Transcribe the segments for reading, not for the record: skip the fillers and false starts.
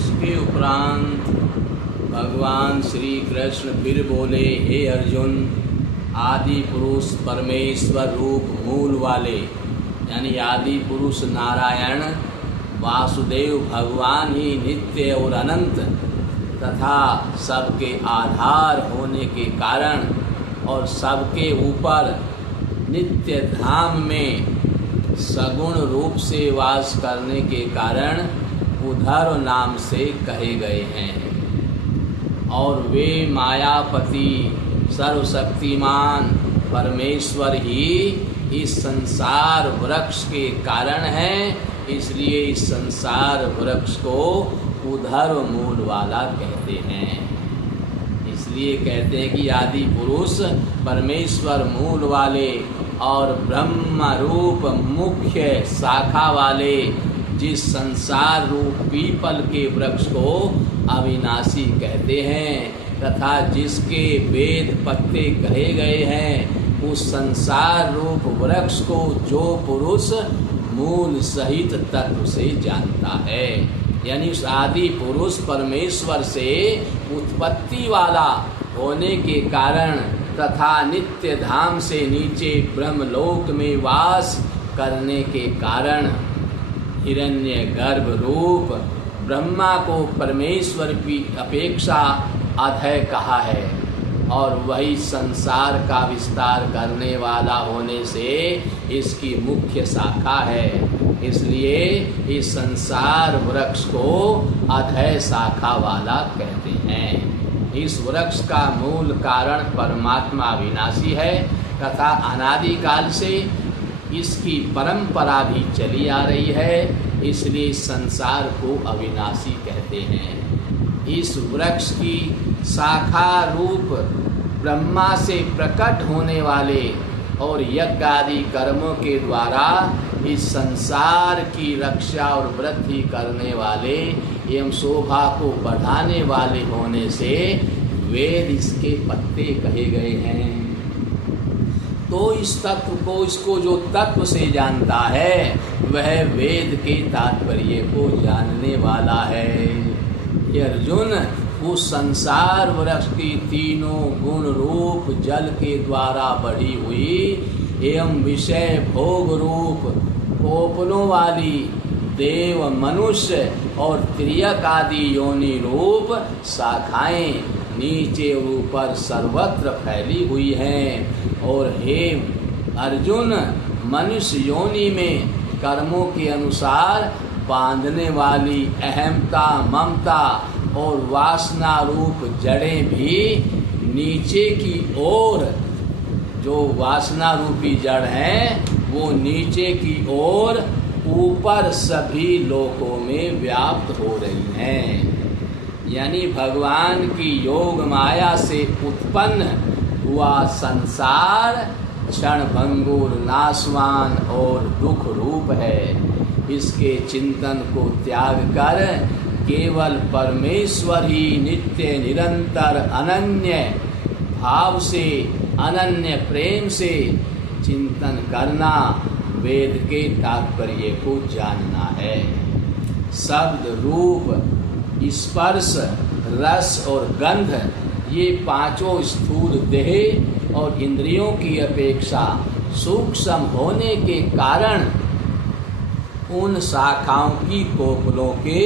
उसके उपरांत भगवान श्री कृष्ण फिर बोले, हे अर्जुन, आदि पुरुष परमेश्वर रूप मूल वाले यानी आदि पुरुष नारायण वासुदेव भगवान ही नित्य और अनंत तथा सबके आधार होने के कारण और सबके ऊपर नित्य धाम में सगुण रूप से वास करने के कारण उधर नाम से कहे गए हैं। और वे मायापति सर्वशक्तिमान परमेश्वर ही इस संसार वृक्ष के कारण हैं, इसलिए इस संसार वृक्ष को उधर मूल वाला कहते हैं। इसलिए कहते हैं कि आदि पुरुष परमेश्वर मूल वाले और ब्रह्म रूप मुख्य शाखा वाले जिस संसार रूप पीपल के वृक्ष को अविनाशी कहते हैं तथा जिसके वेद पत्ते कहे गए हैं, उस संसार रूप वृक्ष को जो पुरुष मूल सहित तत्व से जानता है, यानी उस आदि पुरुष परमेश्वर से उत्पत्ति वाला होने के कारण तथा नित्य धाम से नीचे ब्रह्मलोक में वास करने के कारण हिरण्य गर्भ रूप ब्रह्मा को परमेश्वर की अपेक्षा अधय कहा है और वही संसार का विस्तार करने वाला होने से इसकी मुख्य शाखा है। इसलिए इस संसार वृक्ष को अधय शाखा वाला कहते हैं। इस वृक्ष का मूल कारण परमात्मा अविनाशी है तथा अनादिकाल से इसकी परंपरा भी चली आ रही है, इसलिए संसार को अविनाशी कहते हैं। इस वृक्ष की शाखा रूप ब्रह्मा से प्रकट होने वाले और यज्ञ आदि कर्मों के द्वारा इस संसार की रक्षा और वृद्धि करने वाले एवं शोभा को बढ़ाने वाले होने से वेद इसके पत्ते कहे गए हैं। तो इस तत्व को इसको जो तत्व से जानता है वह वेद के तात्पर्य को जानने वाला है। ये अर्जुन, उस संसार वृक्ष की तीनों गुण रूप जल के द्वारा बढ़ी हुई एवं विषय भोग रूप कोपलों वाली देव मनुष्य और त्रियक आदि योनि रूप शाखाएं नीचे ऊपर सर्वत्र फैली हुई हैं। और हे अर्जुन, मनुष्य योनि में कर्मों के अनुसार बांधने वाली अहमता ममता और वासना रूप जड़ें भी नीचे की ओर, जो वासना रूपी जड़ हैं वो नीचे की ओर ऊपर सभी लोकों में व्याप्त हो रही हैं। यानी भगवान की योग माया से उत्पन्न हुआ संसार क्षण भंगुर नाशवान और दुख रूप है। इसके चिंतन को त्याग कर केवल परमेश्वर ही नित्य निरंतर अनन्य भाव से अनन्य प्रेम से चिंतन करना वेद के तात्पर्य को जानना है। शब्द रूप स्पर्श रस और गंध ये पांचों स्थूल देह और इंद्रियों की अपेक्षा सूक्ष्म होने के कारण उन शाखाओं की कोपलों के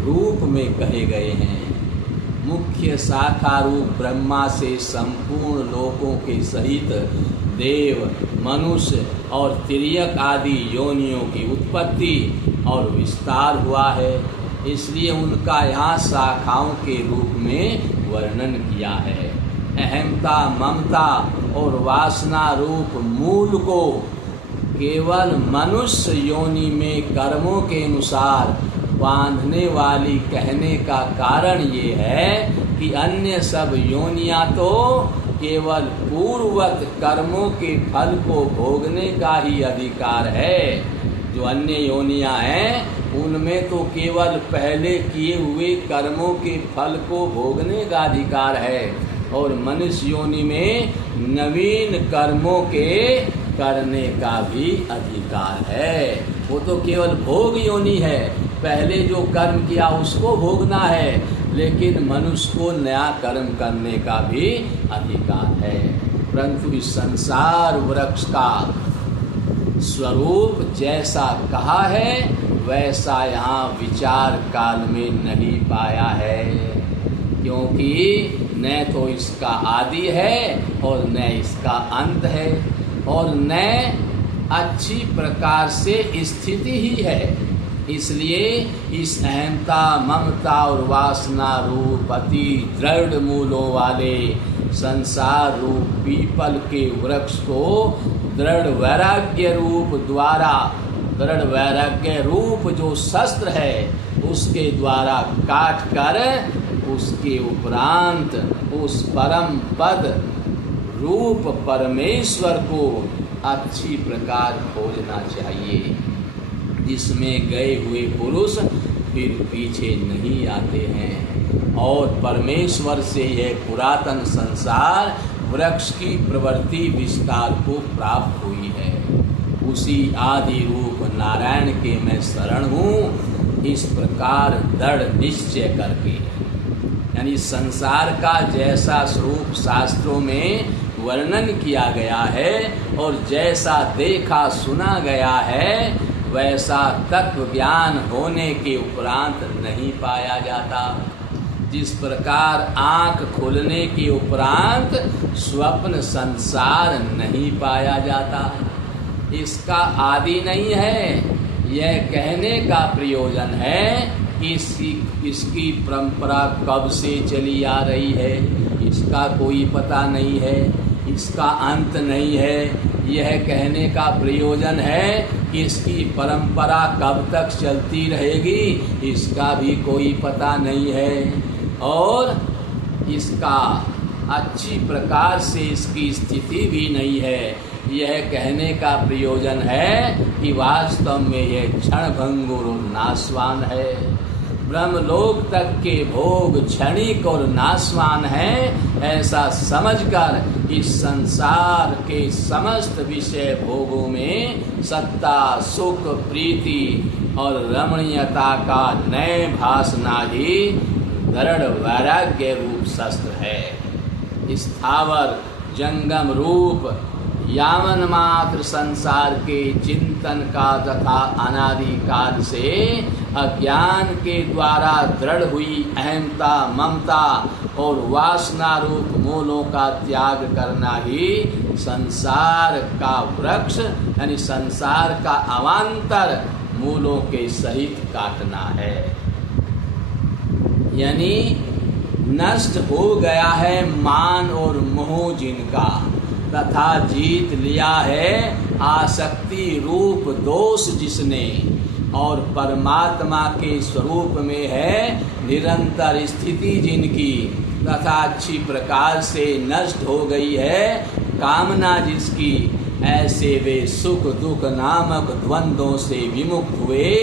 रूप में कहे गए हैं। मुख्य शाखा रूप ब्रह्मा से संपूर्ण लोकों के सहित देव मनुष्य और तिर्यक आदि योनियों की उत्पत्ति और विस्तार हुआ है, इसलिए उनका यहाँ शाखाओं के रूप में वर्णन किया है। अहमता ममता और वासना रूप मूल को केवल मनुष्य योनि में कर्मों के अनुसार बांधने वाली कहने का कारण ये है कि अन्य सब योनियां तो केवल पूर्वत कर्मों के फल को भोगने का ही अधिकार है। जो अन्य योनियां हैं उनमें तो केवल पहले किए हुए कर्मों के फल को भोगने का अधिकार है और मनुष्य योनि में नवीन कर्मों के करने का भी अधिकार है। वो तो केवल भोग योनि है, पहले जो कर्म किया उसको भोगना है, लेकिन मनुष्य को नया कर्म करने का भी अधिकार है। परंतु इस संसार वृक्ष का स्वरूप जैसा कहा है वैसा यहाँ विचार काल में नहीं पाया है, क्योंकि न तो इसका आदि है और न इसका अंत है और न अच्छी प्रकार से स्थिति ही है। इसलिए इस अहंता, ममता और वासना रूप अति दृढ़ मूलों वाले संसार रूप पीपल के वृक्ष को दृढ़ वैराग्य रूप द्वारा, दृढ़ वैराग्य रूप जो शस्त्र है उसके द्वारा काट कर उसके उपरांत उस परम पद रूप परमेश्वर को अच्छी प्रकार खोजना चाहिए, जिसमें गए हुए पुरुष फिर पीछे नहीं आते हैं। और परमेश्वर से यह पुरातन संसार वृक्ष की प्रवृत्ति विस्तार को प्राप्त हुई है। उसी आदि रूप नारायण के मैं शरण हूँ, इस प्रकार दृढ़ निश्चय करके, यानी संसार का जैसा स्वरूप शास्त्रों में वर्णन किया गया है और जैसा देखा सुना गया है वैसा तत्व ज्ञान होने के उपरांत नहीं पाया जाता। जिस प्रकार आँख खुलने के उपरांत स्वप्न संसार नहीं पाया जाता, इसका आदि नहीं है। यह कहने का प्रयोजन है कि इसकी परंपरा कब से चली आ रही है, इसका कोई पता नहीं है, इसका अंत नहीं है। यह कहने का प्रयोजन है कि इसकी परंपरा कब तक चलती रहेगी, इसका भी कोई पता नहीं है। और इसका अच्छी प्रकार से इसकी स्थिति भी नहीं है। यह कहने का प्रयोजन है कि वास्तव में यह क्षणभंगुर और नाशवान है। ब्रह्मलोक तक के भोग क्षणिक और नाशवान हैं, ऐसा समझकर इस संसार के समस्त विषय भोगों में सत्ता, सुख, प्रीति और रमणीयता का नए भासना ही दृढ़ वैराग्य रूप शस्त्र है। स्थावर जंगम रूप यावन मात्र संसार के चिंतन का तथा अनादि काल से अज्ञान के द्वारा दृढ़ हुई अहंता, ममता और वासना रूप मूलों का त्याग करना ही संसार का वृक्ष, यानी संसार का अवान्तर मूलों के सहित काटना है। यानी नष्ट हो गया है मान और मोह जिनका, तथा जीत लिया है आसक्ति रूप दोष जिसने, और परमात्मा के स्वरूप में है निरंतर स्थिति जिनकी, तथा अच्छी प्रकार से नष्ट हो गई है कामना जिसकी, ऐसे वे सुख दुख नामक द्वंद्वों से विमुक्त हुए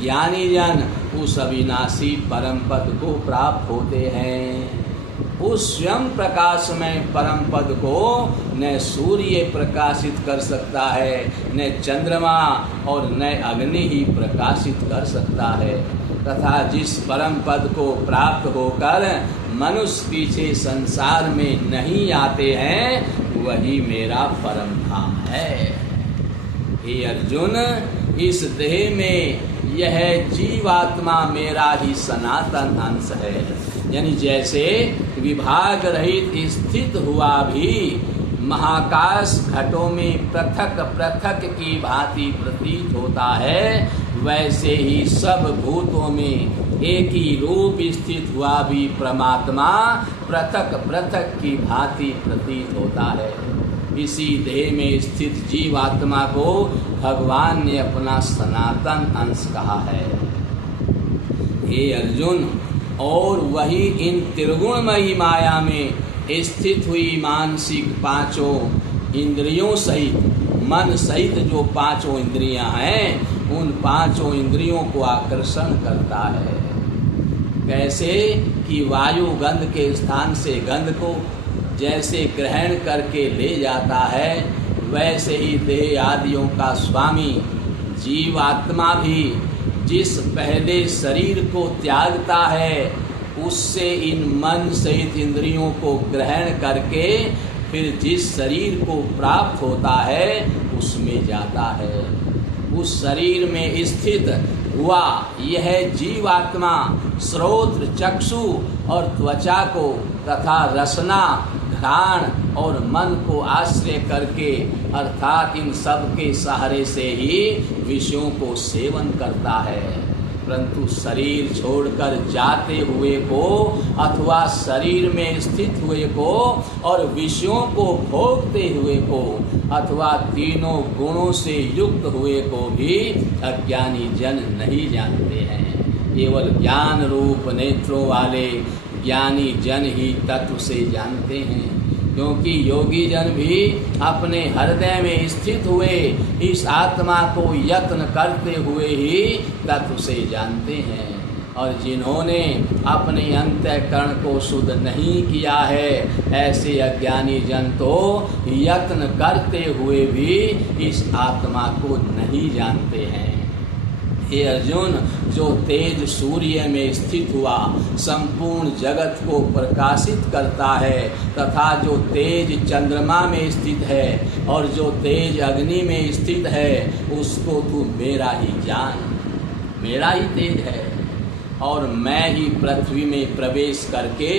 ज्ञानी जन उस अविनाशी परम पद को प्राप्त होते हैं। उस स्वयं प्रकाश में परम पद को न सूर्य प्रकाशित कर सकता है, न चंद्रमा और न अग्नि ही प्रकाशित कर सकता है। तथा जिस परम पद को प्राप्त होकर मनुष्य पीछे संसार में नहीं आते हैं, वही मेरा परम धाम है। हे अर्जुन, इस देह में यह जीवात्मा मेरा ही सनातन अंश है। यानी जैसे विभाग रहित स्थित हुआ भी महाकाश घटों में पृथक पृथक की भांति प्रतीत होता है, वैसे ही सब भूतों में एक ही रूप स्थित हुआ भी परमात्मा पृथक पृथक की भांति प्रतीत होता है। इसी देह में स्थित जीवात्मा को भगवान ने अपना सनातन अंश कहा है। हे अर्जुन, और वही इन त्रिगुणमयी माया में स्थित हुई मानसिक पांचों इंद्रियों सहित, मन सहित जो पांचों इंद्रियां हैं, उन पांचों इंद्रियों को आकर्षण करता है। कैसे कि वायु गंध के स्थान से गंध को जैसे ग्रहण करके ले जाता है, वैसे ही देह आदियों का स्वामी जीवात्मा भी जिस पहले शरीर को त्यागता है उससे इन मन सहित इंद्रियों को ग्रहण करके फिर जिस शरीर को प्राप्त होता है उसमें जाता है। उस शरीर में स्थित हुआ यह जीवात्मा श्रोत्र चक्षु और त्वचा को तथा रसना घ्राण और मन को आश्रय करके अर्थात इन सब के सहारे से ही विषयों को सेवन करता है। परंतु शरीर छोड़कर जाते हुए को अथवा शरीर में स्थित हुए को और विषयों को भोगते हुए को अथवा तीनों गुणों से युक्त हुए को भी अज्ञानी जन नहीं जानते हैं। केवल ज्ञान रूप नेत्रों वाले ज्ञानी जन ही तत्व से जानते हैं, क्योंकि योगी जन भी अपने हृदय में स्थित हुए इस आत्मा को यत्न करते हुए ही तत्व से जानते हैं। और जिन्होंने अपने अंतःकरण को शुद्ध नहीं किया है ऐसे अज्ञानी जन तो यत्न करते हुए भी इस आत्मा को नहीं जानते हैं। हे अर्जुन, जो तेज सूर्य में स्थित हुआ संपूर्ण जगत को प्रकाशित करता है तथा जो तेज चंद्रमा में स्थित है और जो तेज अग्नि में स्थित है उसको तू मेरा ही जान। मेरा ही तेज है और मैं ही पृथ्वी में प्रवेश करके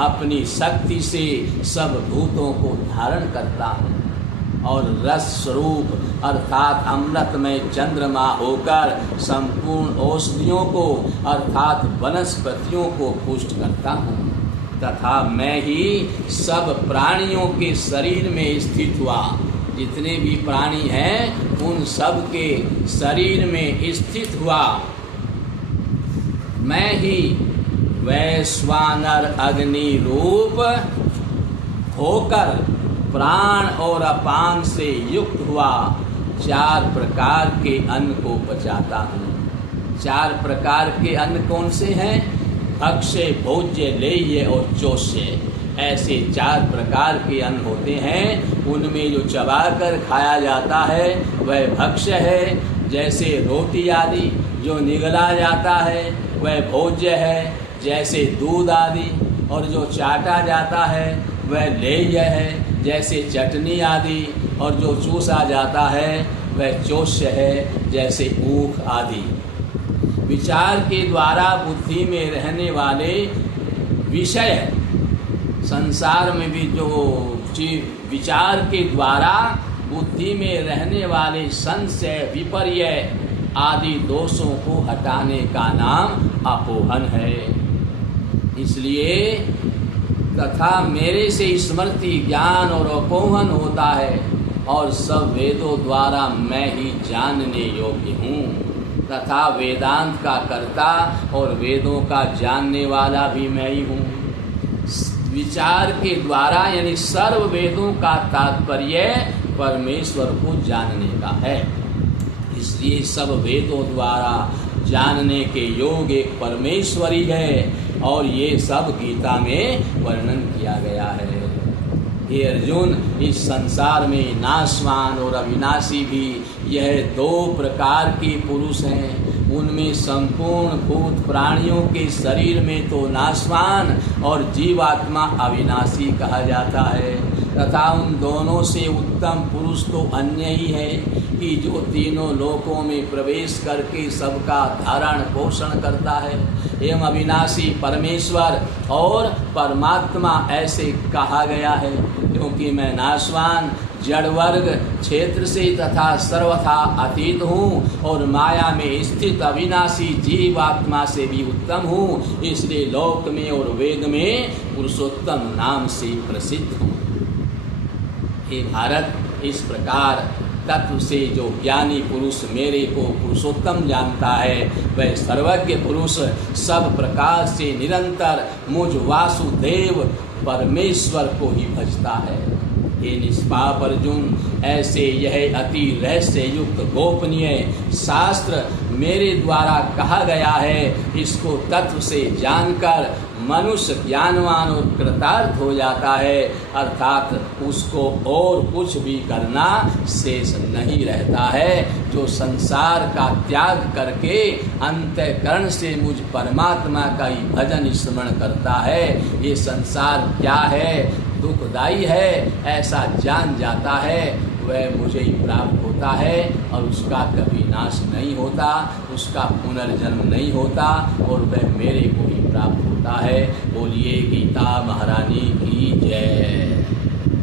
अपनी शक्ति से सब भूतों को धारण करता हूँ और रस स्वरूप अर्थात अमृतमय चंद्रमा होकर संपूर्ण औषधियों को अर्थात वनस्पतियों को पुष्ट करता हूँ तथा मैं ही सब प्राणियों के शरीर में स्थित हुआ। जितने भी प्राणी हैं उन सब के शरीर में स्थित हुआ मैं ही वैश्वानर अग्नि रूप होकर प्राण और अपान से युक्त हुआ 4 प्रकार के अन्न को पचाता हूँ। 4 प्रकार के अन्न कौन से हैं? अक्षय, भोज्य, लेह्य और चोष्य। ऐसे 4 प्रकार के अन्न होते हैं। उनमें जो चबाकर खाया जाता है वह भक्ष्य है, जैसे रोटी आदि। जो निगला जाता है वह भोज्य है, जैसे दूध आदि। और जो चाटा जाता है वह लेह्य है, जैसे चटनी आदि। और जो चूसा जाता है वह चोष्य है, जैसे ऊख आदि। विचार के द्वारा बुद्धि में रहने वाले विषय, संसार में भी जो विचार के द्वारा बुद्धि में रहने वाले संशय, विपर्य आदि दोषों को हटाने का नाम अपोहन है। इसलिए तथा मेरे से स्मृति, ज्ञान और अपोहन होता है और सब वेदों द्वारा मैं ही जानने योग्य हूँ तथा वेदांत का कर्ता और वेदों का जानने वाला भी मैं ही हूँ। विचार के द्वारा यानी सर्व वेदों का तात्पर्य परमेश्वर को जानने का है। इसलिए सब वेदों द्वारा जानने के योग एक परमेश्वर ही है और ये सब गीता में वर्णन किया गया है। हे अर्जुन, इस संसार में नाशवान और अविनाशी भी यह 2 प्रकार के पुरुष हैं। उनमें संपूर्ण भूत प्राणियों के शरीर में तो नाशवान और जीवात्मा अविनाशी कहा जाता है तथा उन दोनों से उत्तम पुरुष तो अन्य ही है कि जो तीनों लोकों में प्रवेश करके सबका धारण पोषण करता है। एवं अविनाशी परमेश्वर और परमात्मा ऐसे कहा गया है क्योंकि मैं नाशवान जड़ वर्ग क्षेत्र से तथा सर्वथा अतीत हूँ और माया में स्थित अविनाशी जीवात्मा से भी उत्तम हूँ। इसलिए लोक में और वेद में पुरुषोत्तम नाम से प्रसिद्ध हूँ। हे भारत, इस प्रकार तत्व से जो ज्ञानी पुरुष मेरे को पुरुषोत्तम जानता है वह सर्वज्ञ पुरुष सब प्रकार से निरंतर मुझ वासुदेव परमेश्वर को ही भजता है। हे निष्पाप अर्जुन, ऐसे यह अति रहस्य युक्त गोपनीय शास्त्र मेरे द्वारा कहा गया है, इसको तत्व से जानकर मनुष्य ज्ञानवान और कृतार्थ हो जाता है, अर्थात उसको और कुछ भी करना शेष नहीं रहता है। जो संसार का त्याग करके अंतःकरण से मुझ परमात्मा का ही भजन स्मरण करता है, ये संसार क्या है, दुखदायी है, ऐसा जान जाता है, वह मुझे ही प्राप्त होता है और उसका कभी नाश नहीं होता, उसका पुनर्जन्म नहीं होता और वह मेरे को ही प्राप्त होता है। बोलिए गीता महारानी की जय।